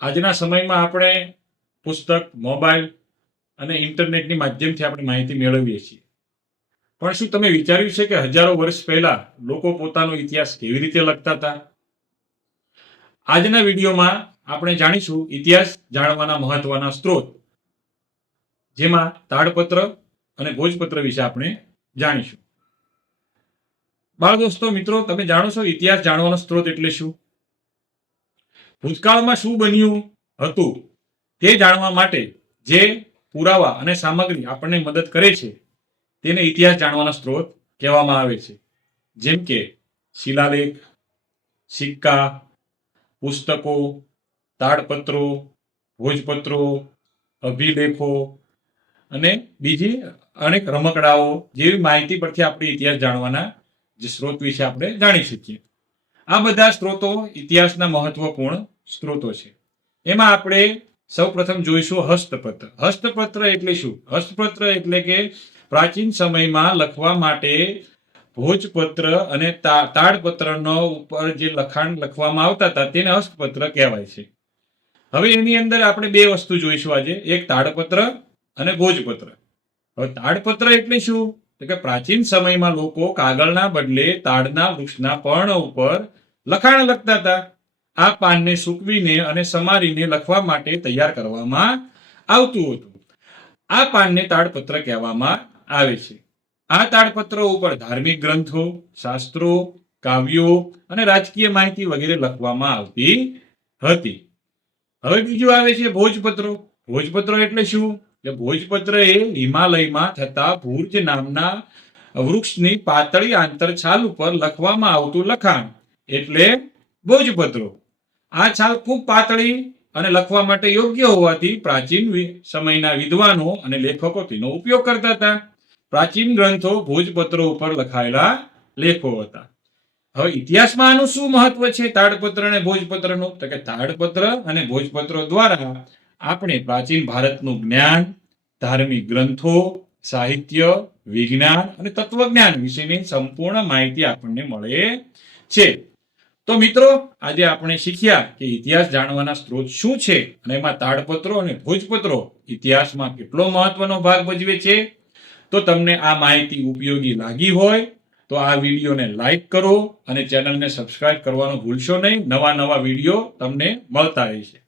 આજના સમયમાં આપણે પુસ્તક, મોબાઈલ અને ઇન્ટરનેટની માધ્યમથી આપણે માહિતી મેળવીએ છીએ. પણ શું તમે વિચાર્યું છે કે હજારો વર્ષ પહેલા લોકો પોતાનો ઇતિહાસ કેવી રીતે લખતા હતા? આજના વિડીયોમાં આપણે જાણીશું ઇતિહાસ જાણવાના મહત્વના સ્ત્રોત, જેમાં તાડપત્ર અને ભોજપત્ર વિશે આપણે જાણીશું. બાળ દોસ્તો, મિત્રો, તમે જાણો છો ઇતિહાસ જાણવાનો સ્ત્રોત એટલે શું? ભૂતકાળમાં શું બન્યું હતું તે જાણવા માટે જે પુરાવા અને સામગ્રી આપણને મદદ કરે છે તેને ઇતિહાસ જાણવાનો સ્ત્રોત કહેવામાં આવે છે. જેમ કે શિલાલેખ, સિક્કા, પુસ્તકો, તાડપત્રો, ભોજપત્રો, અભિલેખો અને બીજી અનેક રમકડાઓ જેવી માહિતી પરથી આપણે ઇતિહાસ જાણવાના જે સ્ત્રોત વિશે આપણે જાણી શકીએ. આ બધા સ્ત્રોતો ઇતિહાસના મહત્વપૂર્ણ સ્ત્રોતો છે. એમાં આપણે સૌપ્રથમ જોઈશું હસ્તપત્ર. હસ્તપત્ર એટલે શું? હસ્તપત્ર એટલે કે પ્રાચીન સમયમાં લખવા માટે ભોજપત્ર અને તાડપત્રનો ઉપર જે લખાણ લખવામાં આવતા હતા તેને હસ્તપત્ર કહેવાય છે. હવે એની અંદર આપણે બે વસ્તુ જોઈશું આજે, એક તાડપત્ર અને ભોજપત્ર. હવે તાડપત્ર એટલે શું? તો કે પ્રાચીન સમયમાં લોકો કાગળના બદલે તાડના વૃક્ષના પર્ણ ઉપર લખાણ લખતા હતા. આ પાનને સૂકવીને અને સમારીને લખવા માટે તૈયાર કરવામાં આવતું હતું. આ પાનને તાડપત્ર કહેવામાં આવે છે. આ તાડપત્રો ઉપર ધાર્મિક ગ્રંથો, શાસ્ત્રો, કાવ્યો અને રાજકીય માહિતી વગેરે લખવામાં આવતી હતી. હવે બીજું આવે છે ભોજપત્રો. ભોજપત્રો એટલે શું? કે ભોજપત્ર એ હિમાલયમાં થતા ભૂર્જ નામના વૃક્ષની પાતળી આંતરછાલ ઉપર લખવામાં આવતું લખાણ એટલે ભોજપત્રો. આ છાલ ખૂબ પાતળી અને લખવા માટે યોગ્ય હોવાથી પ્રાચીન સમયના વિદ્વાનો અને લેખકો તેનો ઉપયોગ કરતા હતા. પ્રાચીન ગ્રંથો ભોજપત્રો ઉપર લખાયેલા લેખો હતા. હવે ઇતિહાસમાં આનું શું મહત્વ છે તાડપત્ર અને ભોજપત્રનું? તો કે તાડપત્ર અને ભોજપત્રો દ્વારા આપણે પ્રાચીન ભારતનું જ્ઞાન, ધાર્મિક ગ્રંથો, સાહિત્ય, વિજ્ઞાન અને તત્વજ્ઞાન વિશેની સંપૂર્ણ માહિતી આપણને મળે છે. તો મિત્રો, આજે આપણે શીખ્યા કે ઇતિહાસ જાણવાના સ્ત્રોત શું છે અને એમાં તાડપત્રો અને ભોજપત્રો ઇતિહાસમાં કેટલો મહત્વનો ભાગ ભજવે છે. તો તમને આ માહિતી ઉપયોગી લાગી હોય તો આ વિડીયોને લાઈક કરો અને ચેનલને સબસ્ક્રાઇબ કરવાનું ભૂલશો નહીં. નવા વિડીયો તમને મળતા રહેશે.